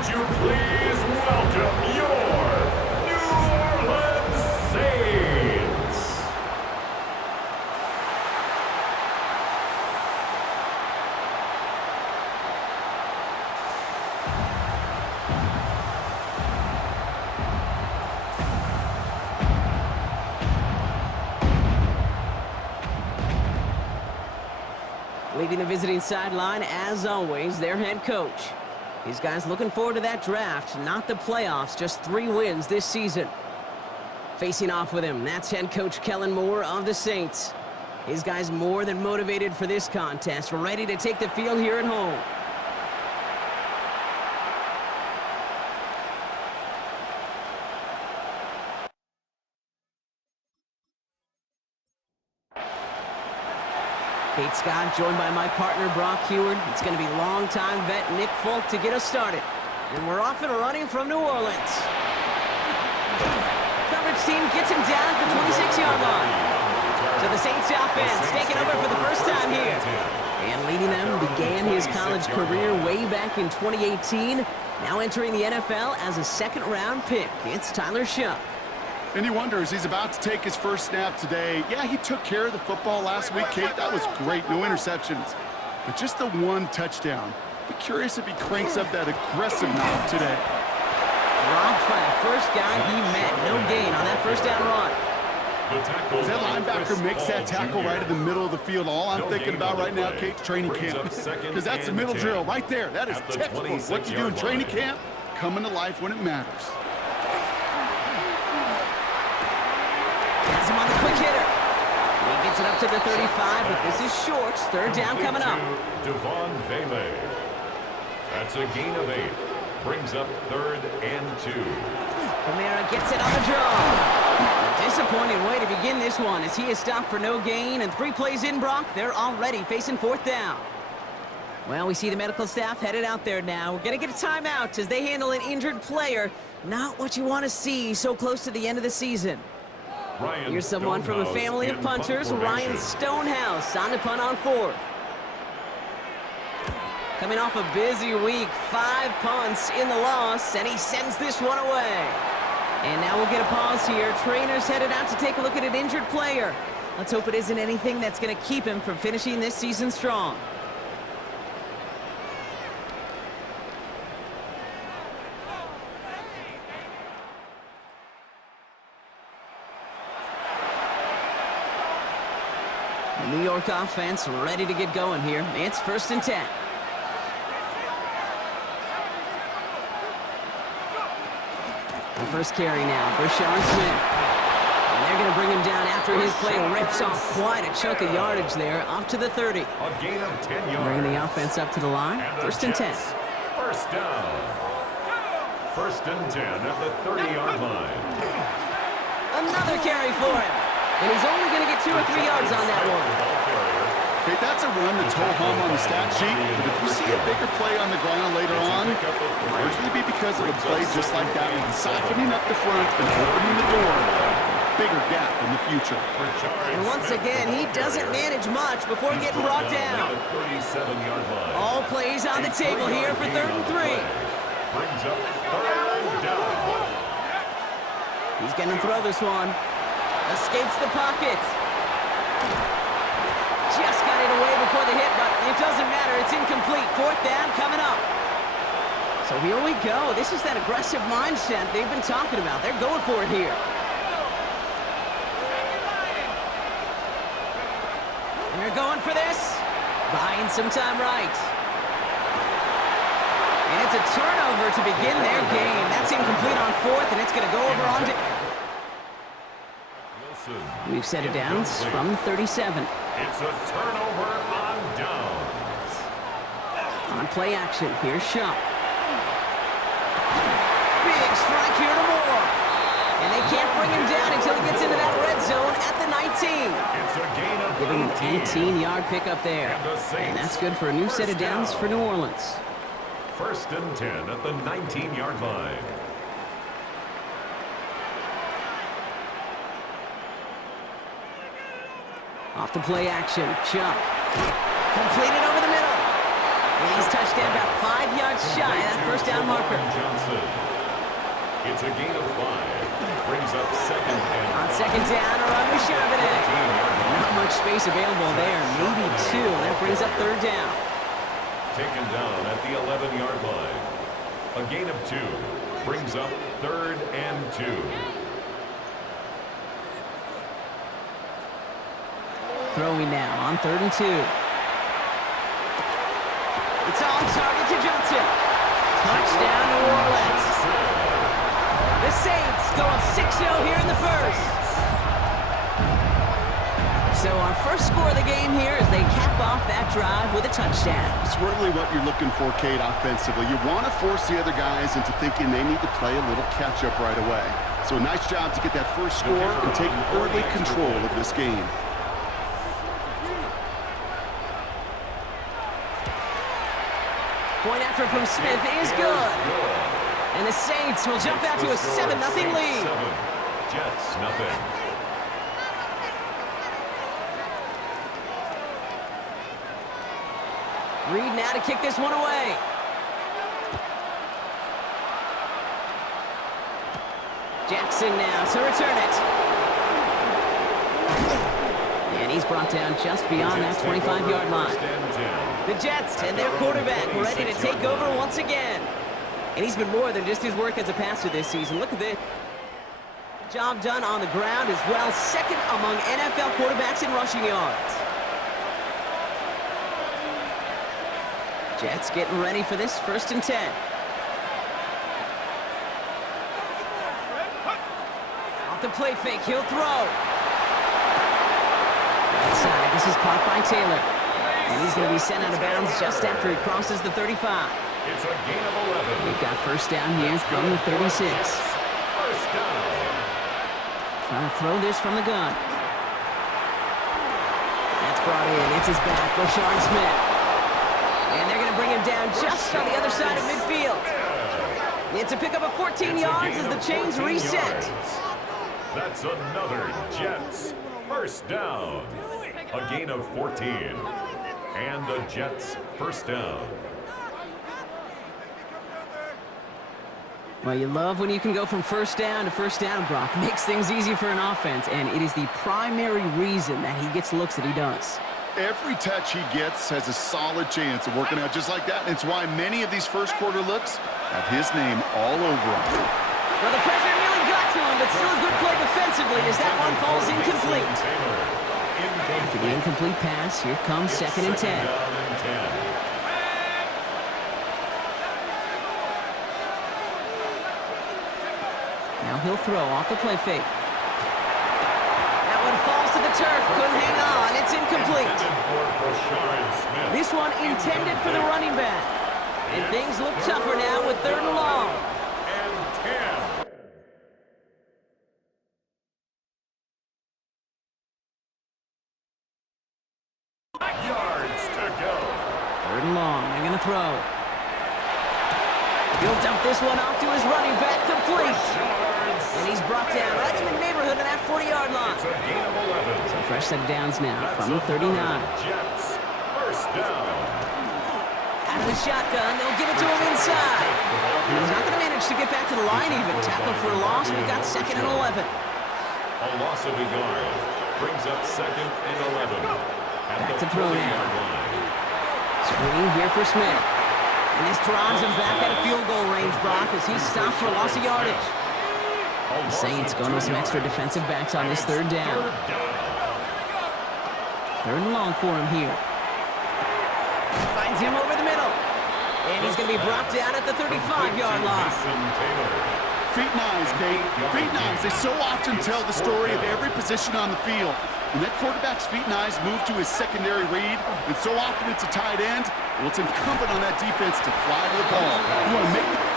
would you please welcome your New Orleans Saints? Leading the visiting sideline, as always, their head coach. These guys looking forward to that draft, not the playoffs, just 3 wins this season. Facing off with him, that's head coach Kellen Moore of the Saints. These guys more than motivated for this contest, ready to take the field here at home. Kate Scott joined by my partner Brock Heward. It's going to be longtime vet Nick Folk to get us started. And we're off and running from New Orleans. Coverage team gets him down at the 26-yard line. So the Saints offense taking over for the first time here. And leading them began his college career way back in 2018. Now entering the NFL as a second-round pick. It's Tyler Shuck. And he wonders, he's about to take his first snap today. Yeah, he took care of the football last week, Kate. That was great. No interceptions. But just the 1 touchdown. Be curious if he cranks up that aggressive knob today. Dropped by the first guy he met. No gain on that first down run. As that linebacker makes that tackle right in the middle of the field, all I'm thinking about right now, Kate, training camp. Because that's the middle drill right there. That is textbook. What you do in training camp, coming to life when it matters. Has him on the quick hitter. He gets it up to the 35, but this is short. Third down coming up. Devon Bailey. That's a gain of 8. Brings up 3rd and 2. Kamara gets it on the draw. A disappointing way to begin this one as he is stopped for no gain, and 3 plays in, Brock. They're already facing 4th down. Well, we see the medical staff headed out there now. We're going to get a timeout as they handle an injured player. Not what you want to see so close to the end of the season. Here's someone from a family of punters, Ryan Stonehouse, on to punt on 4th. Coming off a busy week, 5 punts in the loss, and he sends this one away. And now we'll get a pause here. Trainers headed out to take a look at an injured player. Let's hope it isn't anything that's going to keep him from finishing this season strong. The New York offense ready to get going here. It's 1st and 10. The first carry now, Brashard Smith. And they're going to bring him down after his play rips off quite a chunk of yardage there, up to the 30. A gain of 10 yards. Bringing the offense up to the line, 1st and 10. First down. 1st and 10 at the 30-yard line. Another carry for him. And he's only going to get 2 or 3 yards on that one. Okay, that's a run that's ho-hum on the stat sheet, but if you see a bigger play on the ground later on, it'll largely be because of a play just like that one, softening up the front and opening the door. Bigger gap in the future. And once again, he doesn't manage much before getting brought down. All plays on the table here for 3rd and 3. Brings up 3rd down. He's going to throw this one. Escapes the pocket. Just got it away before the hit, but it doesn't matter. It's incomplete. 4th down coming up. So here we go. This is that aggressive mindset they've been talking about. They're going for it here. They're going for this. Buying some time right. And it's a turnover to begin their game. That's incomplete on 4th, and it's going to go over on to... We've set it down from 37. It's a turnover on downs. On play action, here's Shuck. Big strike here to Moore. And they can't bring him down until he gets into that red zone at the 19. It's a gain of Giving an 18-yard pickup there. And that's good for a new set of downs for New Orleans. 1st and 10 at the 19-yard line. Off the play action, Chuck. Completed over the middle. And he's touched down about 5 yards shy of that first down marker. Johnson. It's a gain of 5. Brings up second and On second down, a run with Charbonnet. Not much space available there. Maybe 2. That brings up third down. Taken down at the 11-yard line. A gain of 2. Brings up third and 2. Throwing now on third and 2. It's on target to Johnson. Touchdown, New Orleans. The Saints go up 6-0 here in the first. So our first score of the game here as they cap off that drive with a touchdown. It's really what you're looking for, Kate, offensively. You want to force the other guys into thinking they need to play a little catch-up right away. So a nice job to get that first score and take early control of this game. Point after from Smith is good. And the Saints will jump out to a 7-0 lead. Jets, nothing. Reed now to kick this one away. Jackson now to return it. And he's brought down just beyond that 25-yard line. The Jets and their quarterback ready to take over once again. And he's been more than just his work as a passer this season. Look at this. Job done on the ground as well. Second among NFL quarterbacks in rushing yards. Jets getting ready for this first and 10. Off the play fake, he'll throw. Outside, this is caught by Taylor. And he's going to be sent out of bounds just after he crosses the 35. It's a gain of 11. We've got first down here from the 36. First down. Trying to throw this from the gun. That's brought in. It's his back, Rashard Smith. And they're going to bring him down just on the other side of midfield. It's a pickup of 14 yards as the chains reset. That's another Jets first down. A gain of 14. And the Jets first down. Well, you love when you can go from first down to first down, Brock. Makes things easy for an offense, and it is the primary reason that he gets looks that he does. Every touch he gets has a solid chance of working out just like that, and it's why many of these first quarter looks have his name all over them. Well, the pressure nearly got to him, but still a good play defensively as that one falls incomplete. After the incomplete pass, here comes second and 10. Now he'll throw off the play fake. That one falls to the turf. Couldn't hang on. It's incomplete. This one intended for the running back. And things look tougher now with third and long. And 10. Yards to go. Third and long. They're going to throw. He'll dump this one off to his running back, complete. And he's brought down right in the neighborhood of that 40-yard line. It's a gain of 11. So fresh set of downs now from the 39. Jets first down. Out of the shotgun, they'll give it to him inside. And he's not going to manage to get back to the line even. Tackle for a loss. We've got second and 11. A loss of a yard brings up second and 11. Back to throw now. Screen here for Smith. And this drives him back out of field goal range, Brock, as he stops for loss of yardage. The Saints going with some extra defensive backs on this third down. Third and long for him here. Finds him over the middle. And he's going to be brought down at the 35-yard line. Feet and eyes, Kate. Feet and eyes. They so often tell the story of every position on the field. When that quarterback's feet and eyes move to his secondary read, and so often it's a tight end, well, it's incumbent on that defense to fly to the ball. You want to make the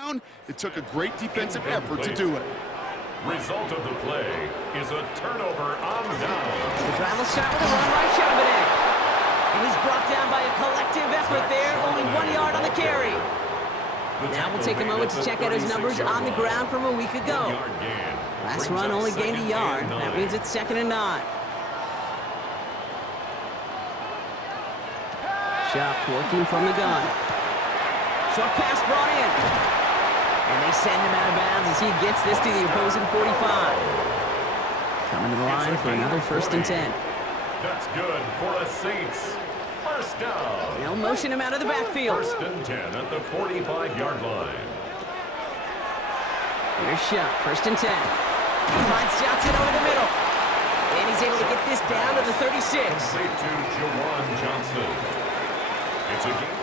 down. It took a great defensive effort to do it. Result of the play is a turnover on down. The drive will start with a run by Charbonnet. And he's brought down by a collective effort there, only 1 yard on the carry. Now we'll take a moment to check out his numbers on the ground from a week ago. Last run only gained a yard. That means it's 2nd and 9. Shuck working from the gun. Short pass brought in. And they send him out of bounds as he gets this to the opposing 45. Coming to the line for another 1st and 10. That's good for the Saints. First down. They'll motion him out of the backfield. 1st and 10 at the 45-yard line. Here's Shuck, 1st and 10. He finds Johnson over the middle. And he's able to get this down to the 36. Complete to Jawan Johnson. It's a game.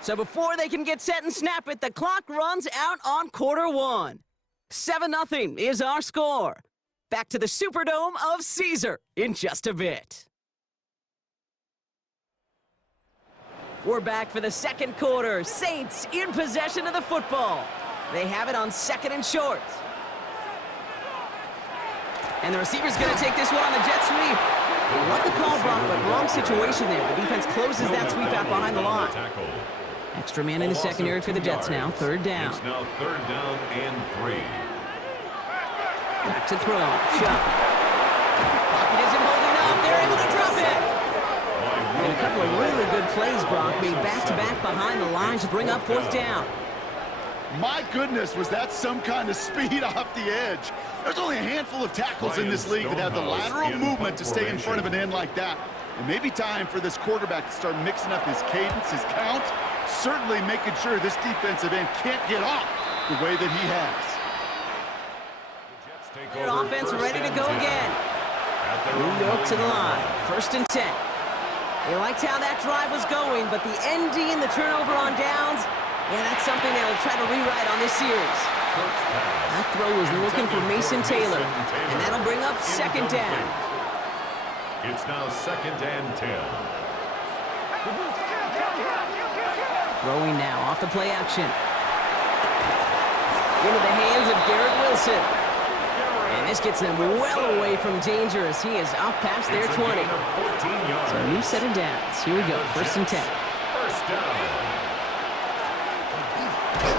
So before they can get set and snap it, the clock runs out on quarter 1. 7-0 is our score. Back to the Superdome of Caesar in just a bit. We're back for the 2nd quarter. Saints in possession of the football. They have it on 2nd and short. And the receiver's going to take this one on the jet sweep. Love the call, Brock, but wrong situation there. The defense closes that sweep out behind the line. Extra man in the secondary for the Jets now. 3rd down. It's now 3rd down and 3. Back to throw. Shuck. Pocket isn't holding up. They're able to drop it. And a couple of really good plays, Brock, made back-to-back behind the line to bring up 4th down. My goodness, was that some kind of speed off the edge. There's only a handful of tackles in this league that have the lateral movement to stay in front of an end like that. It may be time for this quarterback to start mixing up his cadence, his count, certainly making sure this defensive end can't get off the way that he has. Their offense ready to go again. New York to the line. 1st and 10. They liked how that drive was going, but the ending and the turnover on downs, yeah, that's something they'll try to rewrite on this series. That throw was looking for Mason Taylor, and that'll bring up 2nd down. It's now 2nd and 10. Throwing now off the play action. Into the hands of Garrett Wilson. And this gets them well away from danger as he is up past their 20. So a new set of downs. Here we go, 1st and 10. First down.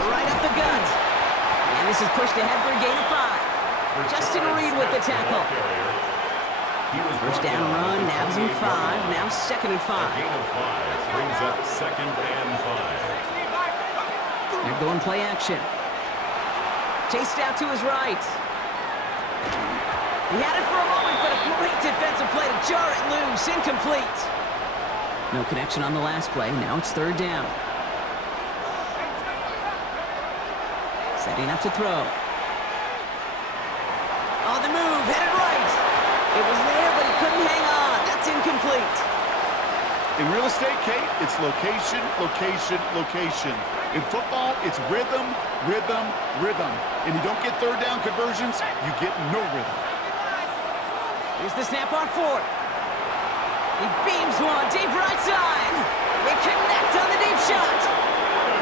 Right up the gut. And this is pushed ahead for a gain of 5. Justin Reed with the tackle. 1st down run, nabs him 5. Now 2nd and 5. Gain of 5 brings up 2nd and 5. They're going play action. Chased out to his right. He had it for a moment, but a great defensive play to jar it loose. Incomplete. No connection on the last play. Now it's 3rd down. Setting up to throw. On the move, headed right. It was there, but he couldn't hang on. That's incomplete. In real estate, Kate, it's location, location, location. In football, it's rhythm, rhythm, rhythm. And you don't get 3rd down conversions, you get no rhythm. Here's the snap on 4th. He beams one deep right side. They connect on the deep shot.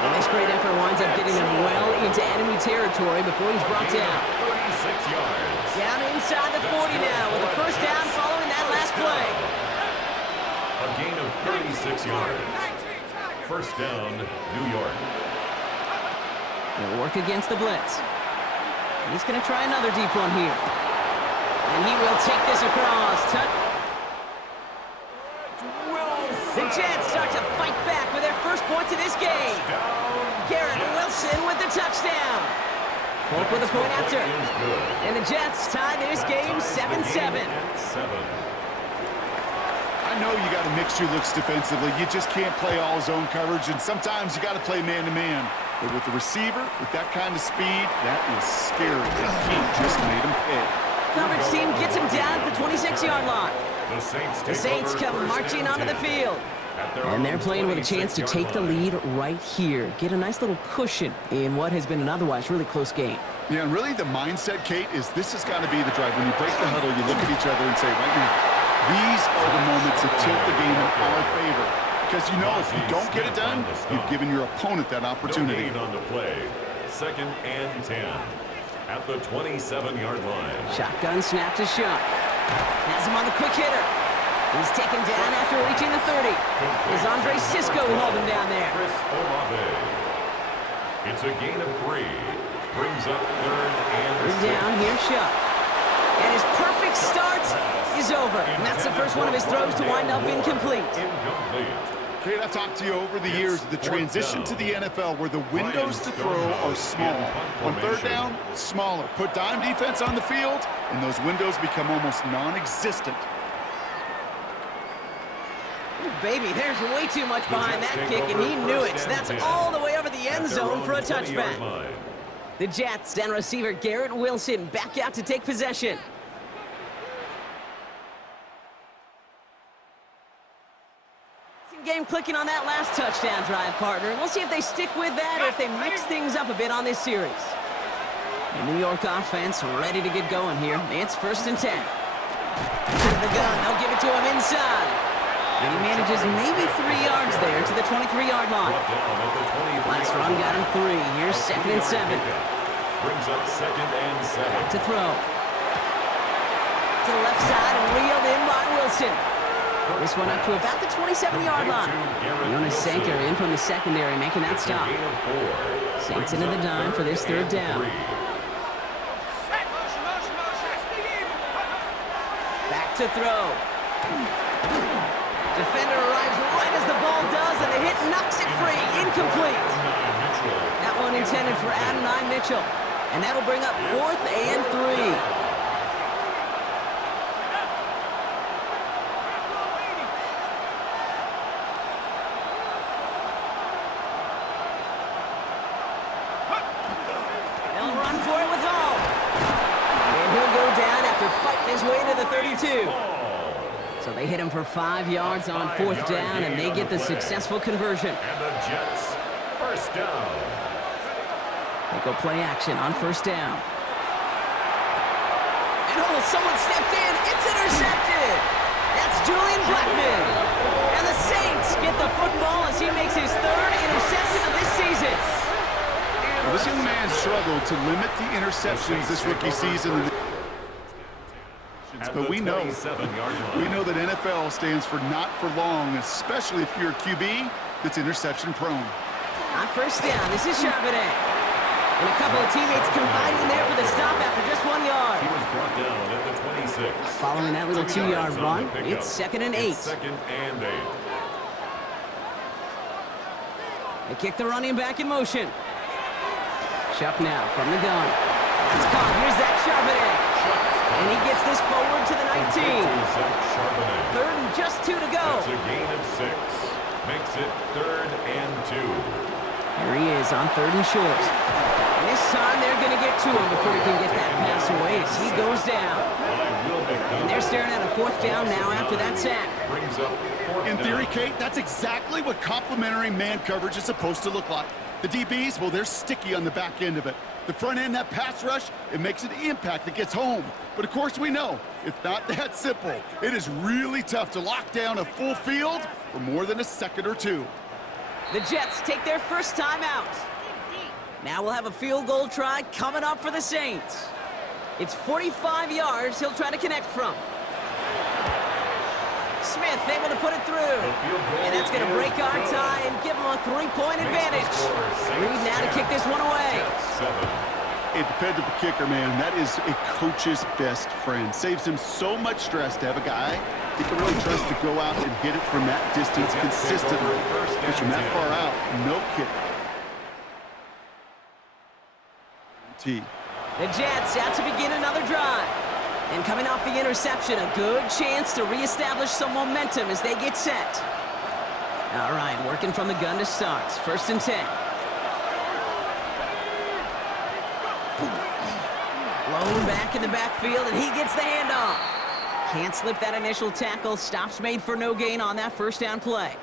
And this great effort winds up getting him well into enemy territory before he's brought down. 36 yards. Down inside the 40 now with a 1st down following that last play. A gain of 36 yards. 1st down, New York. He'll work against the blitz. And he's going to try another deep one here. And he will take this across. The Jets start to fight back with their first points of this game. Garrett Wilson with the touchdown. Polk with a point after. And the Jets tie this game 7-7. I know you got to mix your looks defensively. You just can't play all zone coverage, and sometimes you got to play man-to-man. But with the receiver, with that kind of speed, that is scary. And he just made him pay. Coverage team gets him down at the 26-yard line. The Saints come marching onto the field. And they're playing with a chance to take the lead right here. Get a nice little cushion in what has been an otherwise really close game. Yeah, and really the mindset, Kate, is this has got to be the drive. When you break the huddle, you look at each other and say, right now, these are the moments that tilt the game in our favor. Because you know if you don't get it done, you've given your opponent that opportunity. On the play, 2nd and 10. At the 27-yard line. Shotgun snap to Shuck. Has him on the quick hitter. He's taken down after reaching the 30. Is Andre Cisco who held him down there. It's a gain of 3. Brings up third and Third down, here's Shuck. And his perfect start is over. And that's the first one of his throws to wind up incomplete. Kate, I've talked to you over the years, the transition to the NFL where the windows to throw are small. On third down, smaller. Put dime defense on the field, and those windows become almost non-existent. Baby, there's way too much behind that kick, and he knew it. So that's all the way over the end zone for a touchback. The Jets and receiver Garrett Wilson back out to take possession. Game clicking on that last touchdown drive, partner. We'll see if they stick with that or if they mix things up a bit on this series. The New York offense ready to get going here. It's 1st and 10. To the gun, they'll give it to him inside. And he manages maybe 3 yards there to the 23-yard line. Last run got him 3. Here's 2nd and 7. Brings up 2nd and 7. Back to throw. To the left side and reeled in by Wilson. This one up to about the 27-yard line. Jonas Sanker in from the secondary, making that stop. Saints into the dime for this 3rd down. Back to throw. Defender arrives right as the ball does, and the hit knocks it free. Incomplete. That one intended for Adonai Mitchell. And that'll bring up 4th and 3. His way to the 32. So they hit him for 5 yards on 4th down, and they get the successful conversion. And the Jets, 1st down. They go play action on 1st down. And oh, someone stepped in. It's intercepted. That's Julian Blackman. And the Saints get the football as he makes his 3rd interception of this season. Well, this young man struggled to limit the interceptions this rookie season. But we know that NFL stands for not for long, especially if you're a QB that's interception prone. On 1st down, this is Charbonnet. And a couple of teammates combining there for the stop after just 1 yard. He was brought down at the 26. Following that little 2-yard run, it's 2nd and 8. 2nd and 8. They kick the running back in motion. Shuck now from the gun. That's caught. Here's that Charbonnet. And he gets this forward to the 19. 3rd and just 2 to go. That's a gain of 6. Makes it 3rd and 2. Here he is on 3rd and short. And this time they're going to get to him before he can get that pass away as he goes down. And they're staring at a 4th down now after that sack. Brings up 4th In down. theory, Kate, that's exactly what complementary man coverage is supposed to look like. The DBs, well, they're sticky on the back end of it. The front end, that pass rush, it makes an impact that gets home. But of course we know, it's not that simple. It is really tough to lock down a full field for more than a second or 2. The Jets take their first time out. Now we'll have a field goal try coming up for the Saints. It's 45 yards he'll try to connect from. Smith able to put it through. And that's going to break our tie and give him a 3-point advantage. Reed now to kick this one away. A dependable kicker, man, that is a coach's best friend. Saves him so much stress to have a guy he can really trust to go out and hit it from that distance consistently. Because from that far out, no kick. The Jets out to begin another drive. And coming off the interception, a good chance to reestablish some momentum as they get set. All right, working from the gun to start. 1st and 10. Blown back in the backfield, and he gets the handoff. Can't slip that initial tackle. Stops made for no gain on that 1st down play.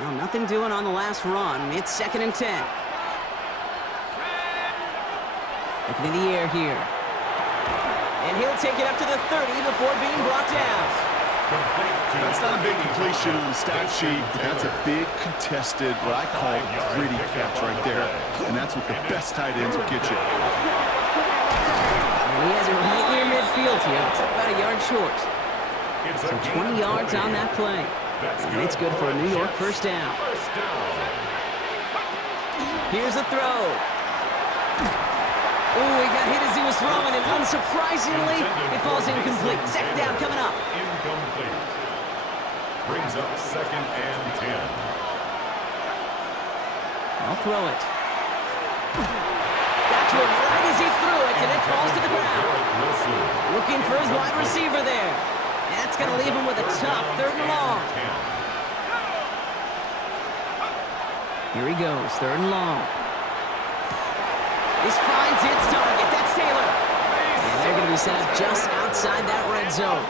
Well, nothing doing on the last run. It's 2nd and 10. Looking in the air here. And he'll take it up to the 30 before being brought down. That's not a big completion on the stat sheet, but that's a big contested, what I call gritty catch right there. And that's what the best tight ends will get you. And he has it right near midfield here. It's about a yard short. It's So 20 yards on that play. And it's good for a New York first down. Here's a throw. Ooh, he got hit as he was throwing, and unsurprisingly, it falls incomplete. Second down coming up. Incomplete. Brings up 2nd and 10. I'll throw it. Got to it right as he threw it, and it falls to the ground. Looking for his wide receiver there. That's going to leave him with a tough 3rd and long. Here he goes, 3rd and long. This finds its target. That's Taylor. And they're going to be set up just outside that red zone.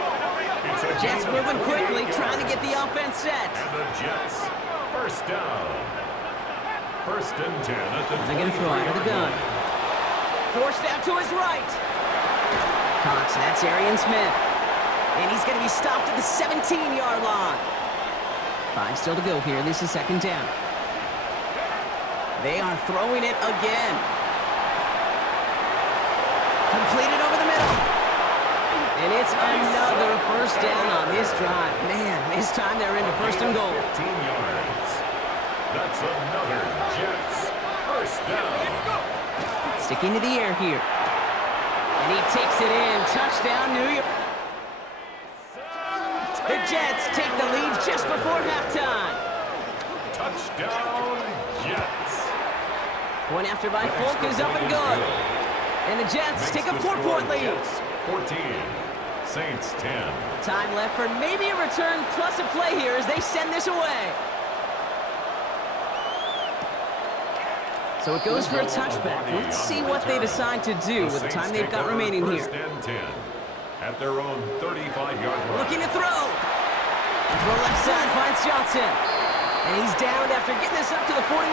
Jets moving quickly, trying to get the offense set. And the Jets, first down. 1st and 10 at the They're going to throw out of the gun. Forced out to his right. Caught, that's Arian Smith. And he's going to be stopped at the 17-yard line. 5 still to go here. This is 2nd down. They are throwing it again. Completed over the middle. And it's another first down on this drive. Man, this time they're into 1st and goal. 15 yards. That's another Jets first down. Sticking to the air here. And he takes it in. Touchdown, New York. The Jets take the lead just before halftime. Touchdown, Jets. Point after by Folk is up and good. And the Jets take a 4-point lead. Jets 14, Saints 10. Time left for maybe a return plus a play here as they send this away. So it goes for a touchback. Let's see what they decide to do with the time they've got remaining here. 1st and 10 at their own 35-yard line. Looking to throw. Throw left side finds Johnson. And he's down after getting this up to the 41.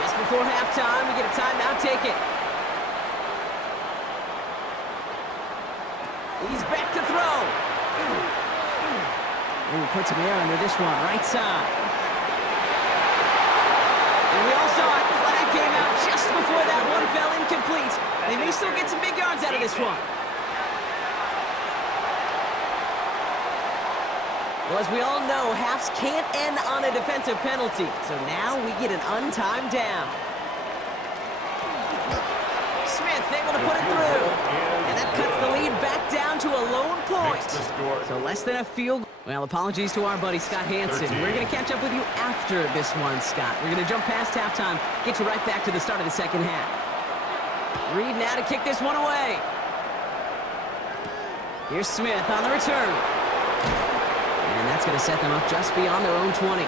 Just before halftime, we get a timeout taken. He's back to throw. And he puts him air under this one, right side. And we all saw it. Flag came out just before that one fell incomplete. They may still get some big yards out of this one. Well, as we all know, halves can't end on a defensive penalty. So now we get an untimed down. Smith able to put it through. And that cuts the lead back down to a lone point. So less than a field goal. Well, apologies to our buddy Scott Hansen. We're going to catch up with you after this one, Scott. We're going to jump past halftime, get you right back to the start of the 2nd half. Reed now to kick this one away. Here's Smith on the return. And that's going to set them up just beyond their own 20.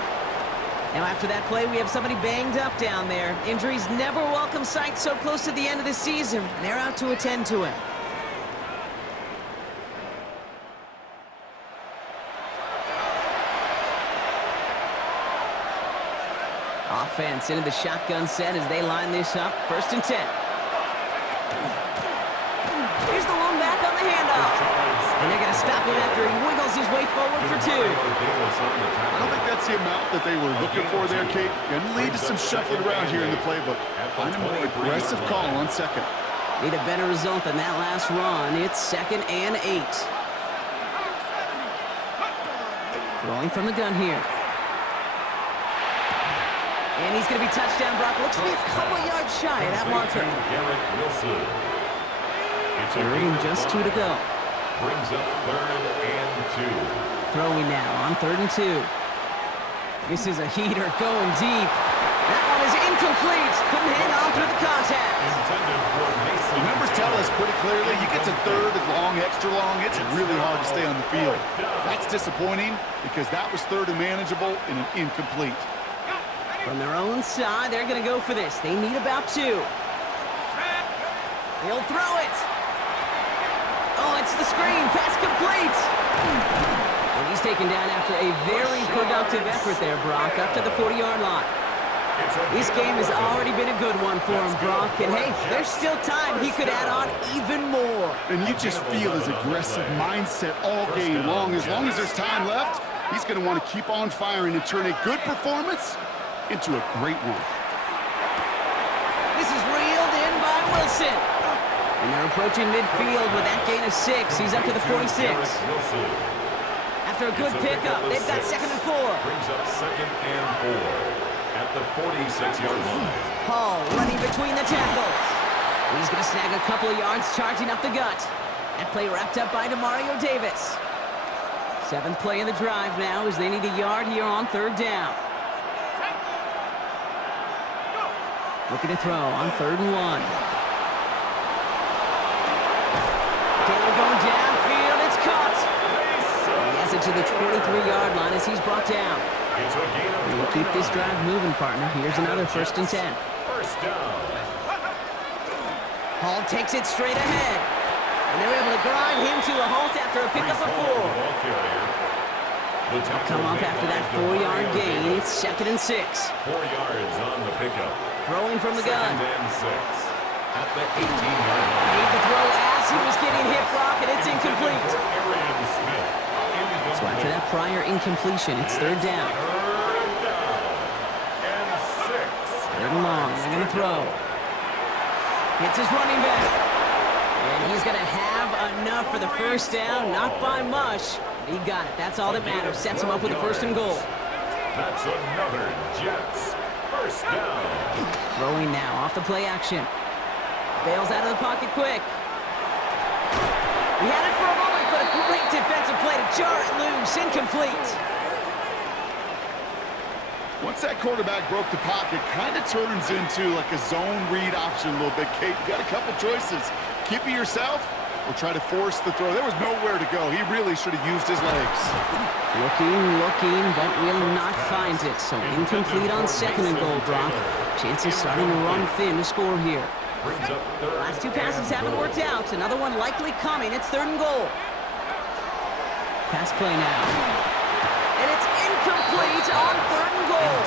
Now after that play, we have somebody banged up down there. Injuries never welcome sight so close to the end of the season. They're out to attend to him. Offense into the shotgun set as they line this up. 1st and 10. Here's the one back on the handoff. And they're going to stop him after he wiggles his way forward for 2. I don't think that's the amount that they were looking for there, Kate. Going to lead to some shuffling around here in the playbook. Find a more aggressive call on 2nd. Need a better result than that last run. It's 2nd and 8. Throwing from the gun here. And he's going to be touchdown. Brock looks to be a couple yards shy of that marker. 3rd and just 2 to go. Brings up 3rd and 2. Throwing now on 3rd and 2. This is a heater going deep. That one is incomplete. Couldn't hang on through the contact. The numbers tell us pretty clearly, you get to 3rd and long, extra long, it's really hard to stay on the field. That's disappointing because that was 3rd and manageable and an incomplete. From their own side, they're going to go for this. They need about 2. He'll throw it. Oh, it's the screen. Pass complete. And he's taken down after a very productive effort there, Brock, up to the 40-yard line. This game has already been a good one for him, Brock. And, hey, there's still time he could add on even more. And you just feel his aggressive mindset all game long. As there's time left, he's going to want to keep on firing and turn a good performance into a great one. This is reeled in by Wilson. And they're approaching midfield with that gain of 6. He's up to the 46. After a good pickup, they've got 2nd and 4. Brings up 2nd and 4 at the 46-yard line. Hall running between the tackles. He's going to snag a couple of yards charging up the gut. That play wrapped up by Demario Davis. 7th play of the drive now as they need a yard here on 3rd down. Looking to throw on 3rd and 1. Taylor going downfield. It's caught. And he has it to the 23-yard line as he's brought down. We'll keep this drive moving, partner. Here's another 1st and 10. First down. Hall takes it straight ahead. And they're able to grind him to a halt after a pickup of 4. They'll come up after that 4-yard gain. It's 2nd and 6. 4 yards on the pickup. Throwing from the gun. 2nd and 6 at the 18-yard line. Made the throw as he was getting hit, Brock, and it's incomplete. So after that prior incompletion, it's 3rd down. 3rd down and 6. 3rd and long. They're going to throw. Hits his running back. And he's going to have enough for the 1st down. Not by much. He got it. That's all that matters. Sets him up with a 1st and goal. That's another Jets 1st down. Throwing now off the play action. Bails out of the pocket quick. He had it for a moment, but a great defensive play to jar it loose. Incomplete. Once that quarterback broke the pocket, kind of turns into like a zone read option a little bit, Kate. You got a couple choices. Keep it yourself or try to force the throw. There was nowhere to go. He really should have used his legs. Looking, but will not find it. So incomplete on 2nd and goal, Brock. Chances starting to run thin to score here. Last 2 passes haven't worked out. Another one likely coming. It's 3rd and goal. Pass play now. And it's incomplete on 3rd and goal.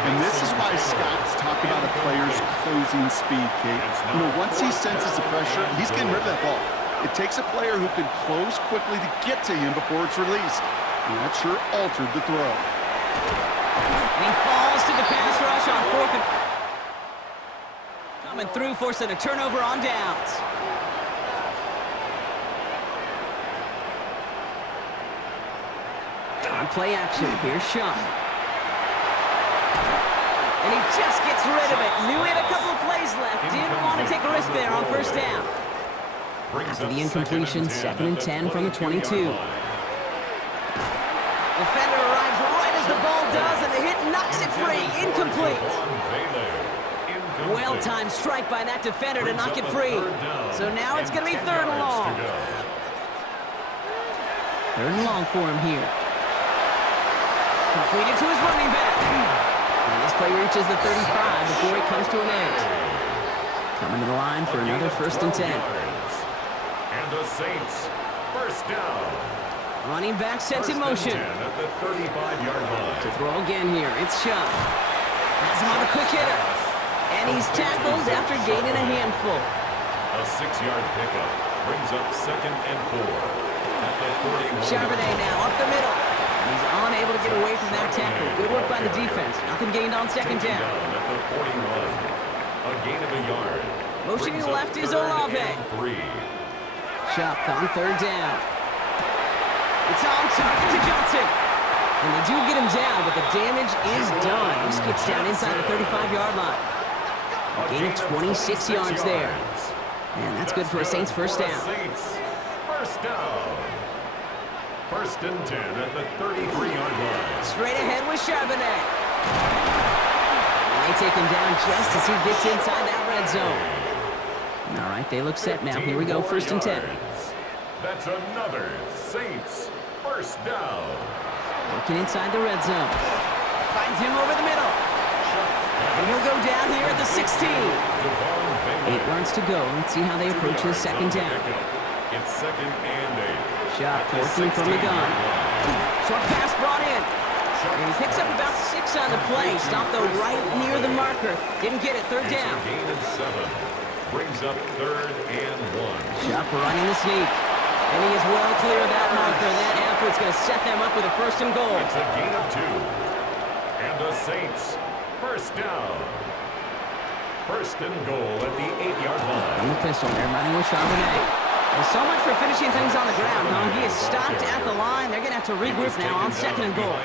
And this is why scouts talk about a player's closing speed, Kate. You know, once he senses the pressure, he's getting rid of that ball. It takes a player who can close quickly to get to him before it's released. And that sure altered the throw. And he falls to the pass rush on 4th and... Coming through, forcing a turnover on downs. On play action, here's Sean. And he just gets rid of it. Knew he had a couple of plays left. Didn't want to take a risk there on 1st down. After the incompletion, 2nd and 10 from the 22. Defender arrives right as the ball does, and the hit knocks it free. Incomplete. Well-timed strike by that defender to knock it free. So now it's going to be 3rd and long. 3rd and long for him here. Completed to his running back. And this play reaches the 35 before it comes to an end. Coming to the line for another 1st and 10. And the Saints 1st down. Running back sets in motion. At the 35-yard line. To throw again here, it's Shuck. Has him on a quick hitter. And he's tackled after gaining a handful. A 6-yard pickup brings up 2nd and 4 at the 41. Charbonnet now up the middle. He's unable to get away from that tackle. Good work by the defense. Nothing gained on 2nd down. At the 41. A gain of a yard. Motioning left is Olave. Shuck on 3rd down. It's on target to Johnson. And they do get him down, but the damage is done. He skips down inside the 35-yard line. A gain of 26 yards there. And that's good for a Saints 1st down. Saints 1st down. 1st and 10 at the 33-yard line. Straight ahead with Charbonnet. And they take him down just as he gets inside that red zone. All right, they look set now. Here we go, 1st and 10. That's another Saints 1st down. Working inside the red zone. Finds him over the middle. And he'll go down here at the 16. 8 yards to go. Let's see how they approach the 2nd down. It's 2nd and 8. Shot working from the gun. Short pass brought in. And he picks up about 6 on the play. Stopped though right near the marker. Didn't get it. 3rd down. It's a gain of 7. Brings up 3rd and 1. Shot running the sneak. And he is well clear of that marker. That effort's going to set them up with a 1st and goal. It's a gain of 2. And the Saints 1st down. 1st and goal at the 8-yard line. From the pistol, they're running with Charbonnet. Well, so much for finishing things on the ground, huh? He is stopped at the line. They're going to have to regroup now on second and goal.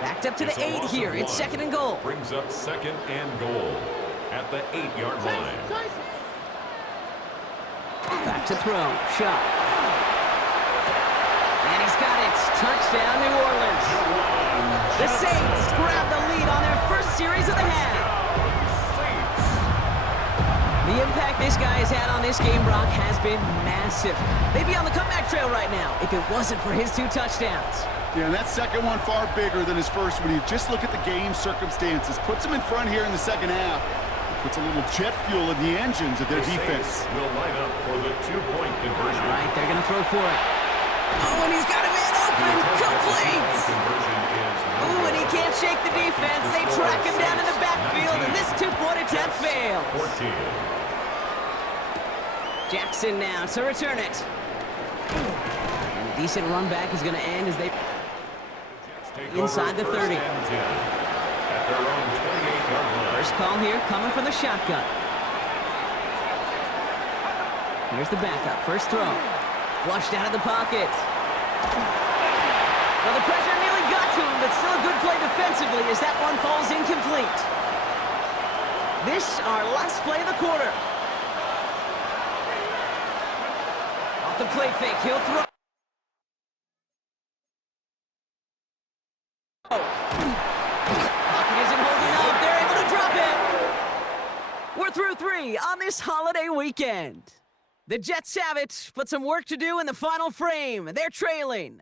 Backed up to the 8 here. It's second and goal. Brings up second and goal at the 8-yard line. Back to throw. Shot. And he's got it. Touchdown, New Orleans. The Saints grab the lead on their first series of the half. The impact this guy has had on this game, Brock, has been massive. They'd be on the comeback trail right now if it wasn't for his 2 touchdowns. Yeah, and that second one far bigger than his first when you just look at the game circumstances. Puts him in front here in the second half. Puts a little jet fuel in the engines of their defense. Will line up for the 2-point conversion. All right, they're going to throw for it. Oh, and he's got a man open. Complete. Oh, and he can't shake the defense. They track him down in the backfield, and this 2-point attempt fails. 14. Jackson now to return it. And a decent run back is going to end as they inside the 30. First call here coming from the shotgun. Here's the backup. First throw. Flushed out of the pocket. Well, the pressure nearly got to him, but still a good play defensively as that one falls incomplete. This our last play of the quarter. Off the play fake, he'll throw. Pocket isn't holding up. They're able to drop it. We're through 3 on this holiday weekend. The Jets have it, but some work to do in the final frame. They're trailing.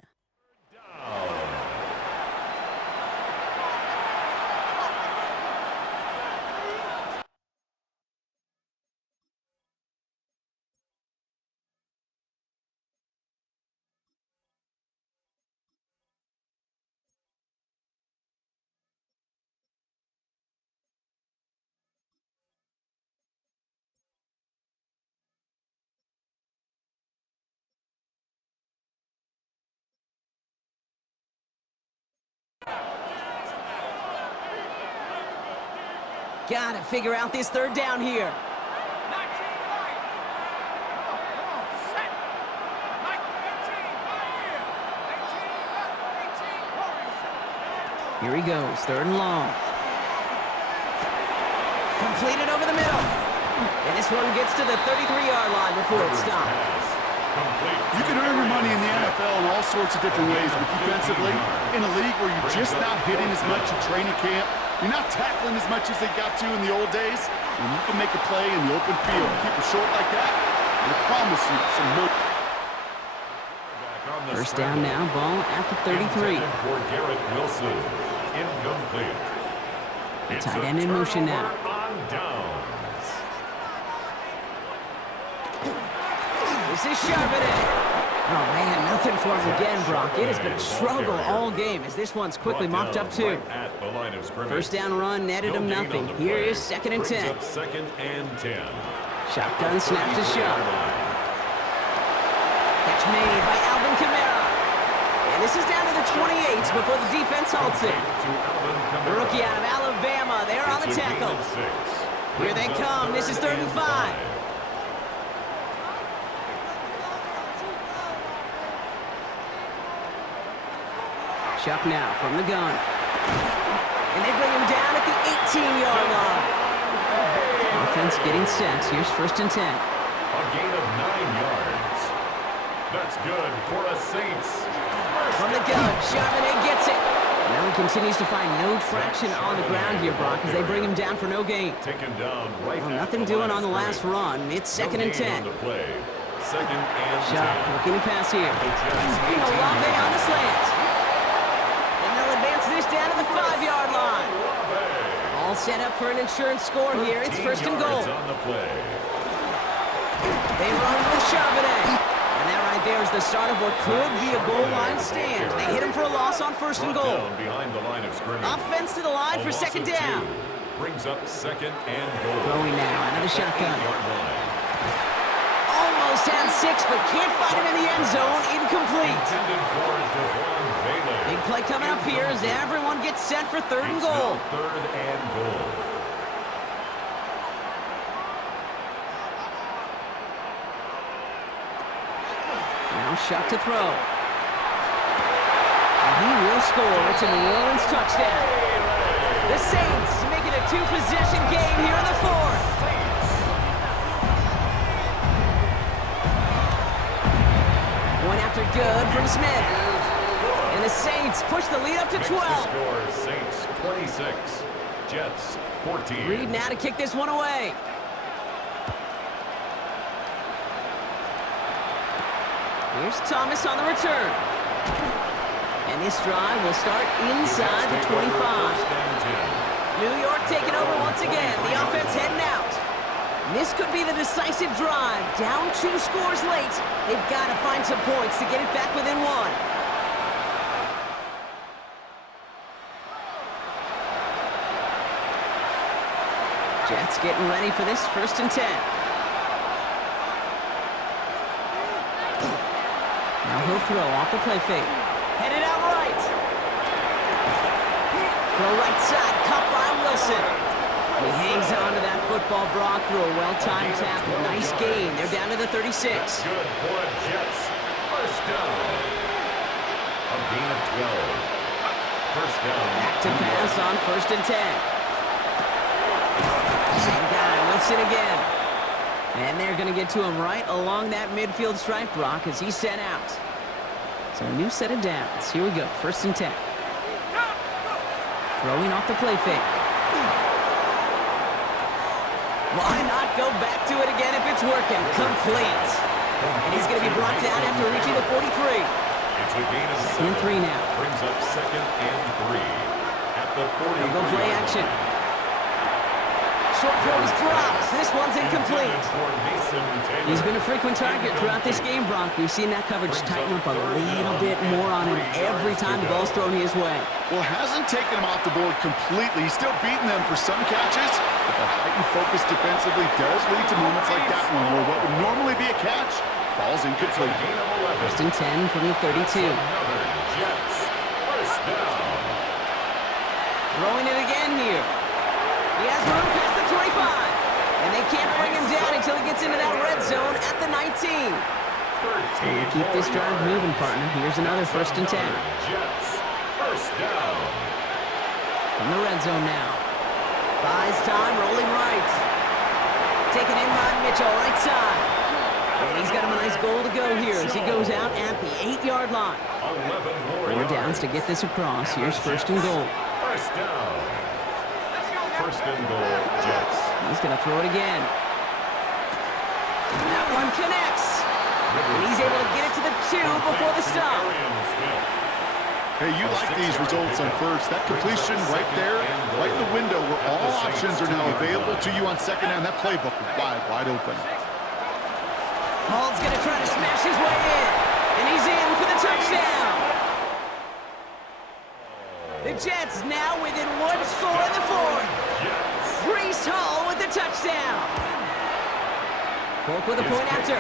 Gotta figure out this third down here. Here he goes, third and long. Completed over the middle. And this one gets to the 33-yard line before it's stopped. You can earn your money in the NFL in all sorts of different ways, but defensively, in a league where you're just not hitting as much in training camp, you're not tackling as much as they got to in the old days, and you can make a play in the open field. Keep it short like that, and I promise you some money. First down now, ball at the 33. For Garrett Wilson, incomplete. The tight end in motion now. On downs. This is Charbonnet. Oh, man, nothing for him again, Brock. It has been a struggle all game as this one's quickly mopped up, too. First down run netted him nothing. Here is second and 10. Second and 10. Shotgun snap to Sharp. Catch made by Alvin Kamara. And this is down to the 28 before the defense halts it. The rookie out of Alabama, they're on the tackle. Here they come. This is 3rd and 5. Chuck now from the gun. And they bring him down at the 18-yard line. Offense getting set. Here's 1st and 10. A gain of 9 yards. That's good for a Saints. From the gun, Charbonnet gets it. Now he continues to find no traction on the ground here, Brock, as they bring him down for no gain. Taken down right. Well, nothing doing on the last run. It's 2nd and 10. Second and Sharp looking to pass here. And Olave on the slant. Advance this down to the 5-yard line. All set up for an insurance score here. It's 1st and goal. They run with Charbonnet. And that right there is the start of what could be a goal line stand. They hit him for a loss on 1st and goal. Offense to the line for 2nd down. Brings up 2nd and goal. Throwing now out of the shotgun. Almost had 6, but can't find him in the end zone. Incomplete. Big play coming up here as everyone gets set for 3rd and goal. 3rd and goal. jump shot to throw. And he will score. It's a New Orleans touchdown. The Saints make it a two-possession game here in the fourth. One after good from Smith. And the Saints push the lead up to 12. Score, Saints 26, Jets 14. Reed now to kick this one away. Here's Thomas on the return. And this drive will start inside the 25. New York taking over once again. The offense heading out. This could be the decisive drive. Down 2 scores late. They've got to find some points to get it back within 1. Jets getting ready for this 1st and 10. Now he'll throw off the play fake. Headed out right. Throw right side, caught by Wilson. And he hangs on to that football, Brock, through a well-timed tackle. Nice gain. They're down to the 36. That's good for the Jets. First down. A gain of 12. First down. Back to pass on 1st and 10. Same guy, Wilson again. And they're going to get to him right along that midfield stripe, Brock, as he's sent out. So a new set of downs. Here we go, 1st and 10. Throwing off the play fake. Why not go back to it again if it's working? Complete. And he's going to be brought down after reaching the 43. It's a gain of 2nd and 3 now. Brings up 2nd and 3 at the 43. They'll go play action. Short throw is dropped. This one's incomplete. He's been a frequent target throughout this game, Brock. We've seen that coverage tighten up a little bit more on him every time the ball's thrown his way. Well, hasn't taken him off the board completely. He's still beating them for some catches, but the heightened focus defensively does lead to moments like that one where what would normally be a catch falls incomplete. 1st and 10 from the 32. Jets. First down. Throwing it again here. He has room past the 25. And they can't bring him down until he gets into that red zone at the 19. And keep this drive moving, partner. Here's another 1st and 10. Jets. First down. From the red zone now. Buys time, rolling right. Taken in by Mitchell, right side. And he's got him a nice goal to go here as he goes out at the 8-yard line. 11 4 downs to get this across. Here's 1st and goal. First down. 1st and goal, Jets. He's going to throw it again. That one connects. And he's able to get it to the 2 before the stop. Hey, you like these results on first. That completion right there, right in the window where all options are now available to you on 2nd down. That playbook wide open. Hall's going to try to smash his way in. And he's in for the touchdown. The Jets now within 1 score in the 4th. Brees Hall with the touchdown. Folk with a point after.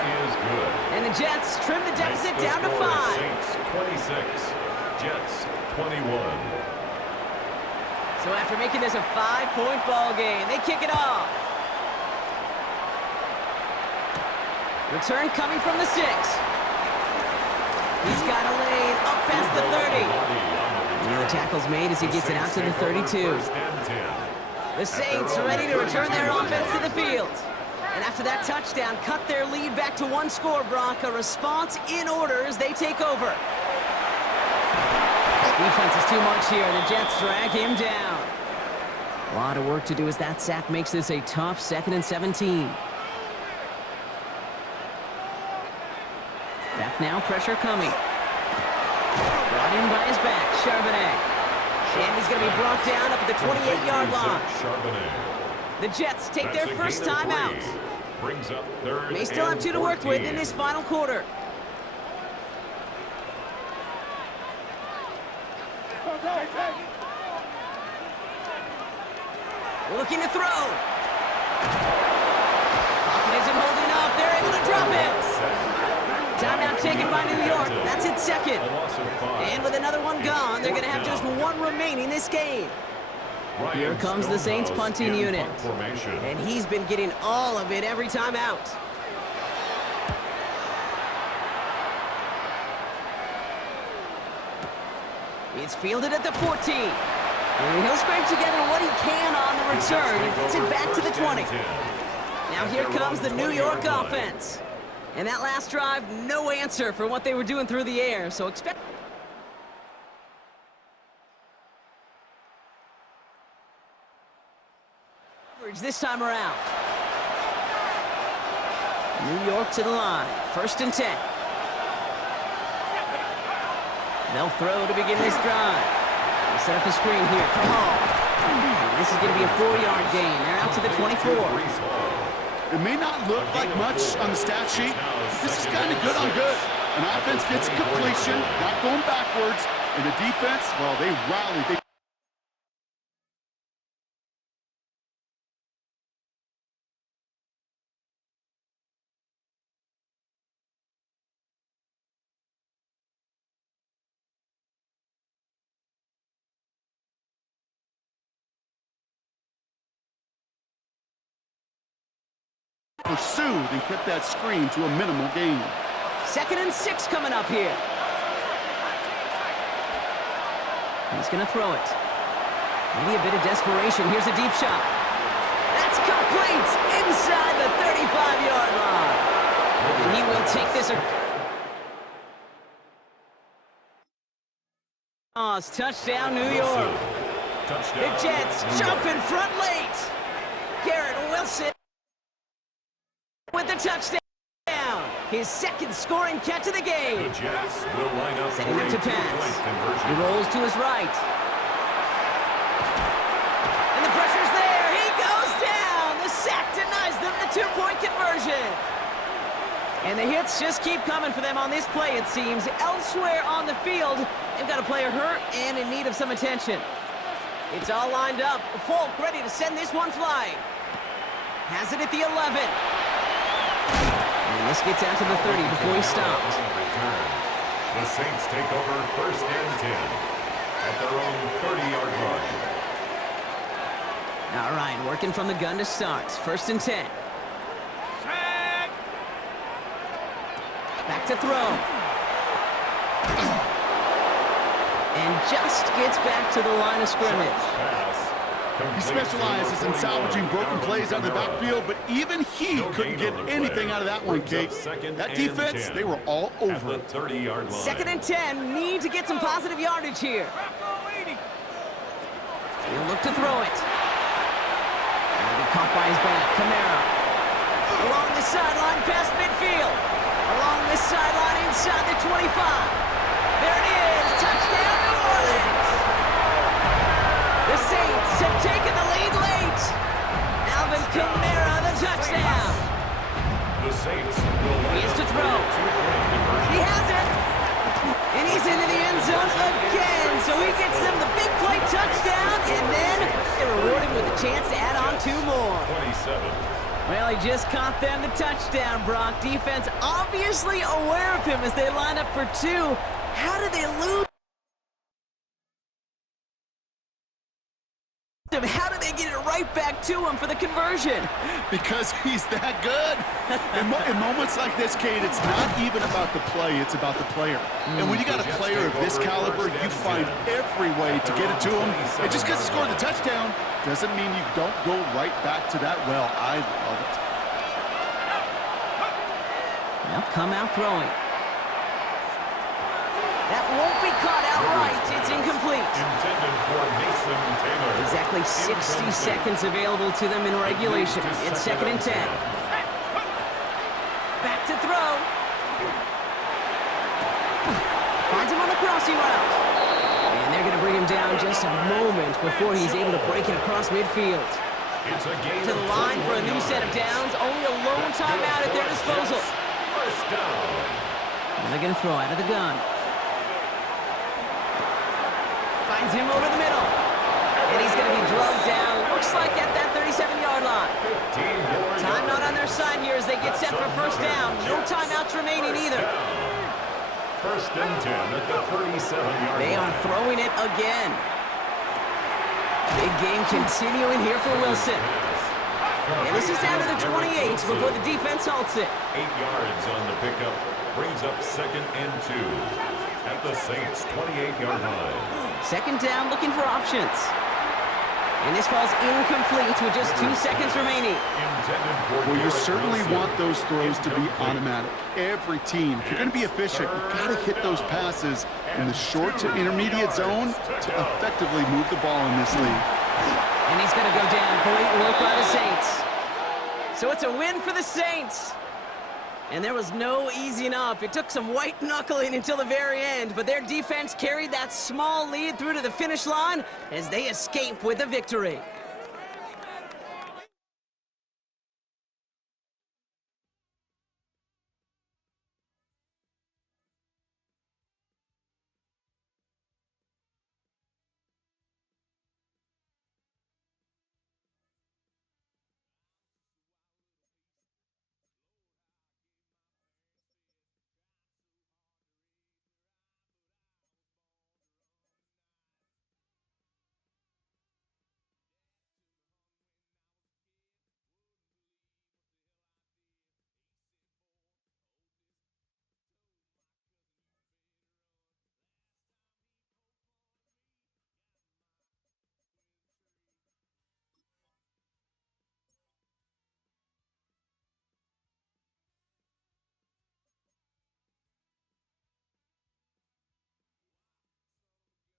And the Jets trim the deficit down to 5. Saints 26, Jets 21. So after making this a 5-point ball game, they kick it off. Return coming from the 6. He's got a lane up past the 30. And the tackle's made as he gets it out to the 32. The Saints ready to return their offense to the field. And after that touchdown, cut their lead back to 1 score, Brock. A response in order as they take over. Defense is too much here. The Jets drag him down. A lot of work to do as that sack makes this a tough 2nd and 17. Back now, pressure coming. Brought in by his back, Charbonnet. And he's going to be brought down up at the 28-yard line. The Jets take their first time out. They still have 2 to work with in this final quarter. Looking to throw. Pocket isn't holding up. They're able to drop it. Timeout taken by New York. That's its 2nd. And with another one gone, they're going to have just 1 remaining this game. Here comes the Saints punting unit. And he's been getting all of it every time out. It's fielded at the 14. And he'll scrape together what he can on the return and gets it back to the 20. Now here comes the New York offense. And that last drive, no answer for what they were doing through the air, so expect this time around. New York to the line, 1st and 10. They'll throw to begin this drive. They'll set up a screen here for Hall. This is going to be a 4-yard gain. They're out to the 24. It may not look like much on the stat sheet. This is kind of good on good. An offense gets completion, not going backwards, and the defense, well, they rallied. Pursued and kept that screen to a minimal gain. 2nd and 6 coming up here. He's going to throw it. Maybe a bit of desperation. Here's a deep shot. That's complete inside the 35-yard line. And he will take this. Touchdown, New York. The Jets jump in front late. Garrett Wilson with the touchdown. His 2nd scoring catch of the game. The Jets will line up setting up to pass. He rolls to his right. And the pressure's there. He goes down. The sack denies them the 2-point conversion. And the hits just keep coming for them on this play, it seems. Elsewhere on the field, they've got a player hurt and in need of some attention. It's all lined up. Folk ready to send this one flying. Has it at the 11. And this gets out to the 30 before he stopped. The Saints take over 1st and 10 at their own 30-yard line. All right, working from the gun to start. 1st and 10. Back to throw. And just gets back to the line of scrimmage. He specializes in salvaging broken plays out of the backfield, but even he couldn't get anything out of that one, Kate. That defense, they were all over it. 2nd and 10, need to get some positive yardage here. He'll look to throw it. He'll be caught by his back. Kamara. Along the sideline, past midfield. Along the sideline, inside the 25. There it is. Touchdown, New Orleans. The Saints have taken the lead late. Alvin Kamara, the touchdown. The Saints will he is to throw. He has it. And he's into the end zone again. So he gets them the big play touchdown, and then they reward him with a chance to add on 2 more. 27. Well, he just caught them the touchdown, Brock. Defense obviously aware of him as they line up for 2. How did they lose? How did they get it right back to him for the conversion? Because he's that good. In moments like this, Kate, it's not even about the play, it's about the player. And when you got a player of this caliber, you find every way to get it to him. And just because he scored the touchdown doesn't mean you don't go right back to that well. I love it. They'll come out throwing. That won't be caught outright. It's incomplete. Intended for Mason Taylor. Exactly 60 seconds available to them in regulation. It's 2nd and 10. Back to throw. Finds him on the crossing route. And they're going to bring him down just a moment before he's able to break it across midfield. It's a gain to the line for a new set of downs. Only a lone timeout at their disposal. First down. And they're going to throw out of the gun. Finds him over the middle. And he's going to be drugged down. Looks like at that 37-yard line. Time not on their side here as they get set for 1st down. No timeouts remaining either. 1st and 10 at the 37-yard line. They are throwing it again. Big game continuing here for Wilson. And this is down to the 28 before the defense halts it. 8 yards on the pickup. Brings up 2nd and 2 at the Saints' 28-yard line. Second down, looking for options. And this falls incomplete with just 2 seconds remaining. Well, you certainly want those throws to be automatic. Every team, if you're going to be efficient, you've got to hit those passes in the short to intermediate zone to effectively move the ball in this league. And he's going to go down. Great work by the Saints. So it's a win for the Saints. And there was no easing up. It took some white knuckling until the very end, but their defense carried that small lead through to the finish line as they escape with a victory.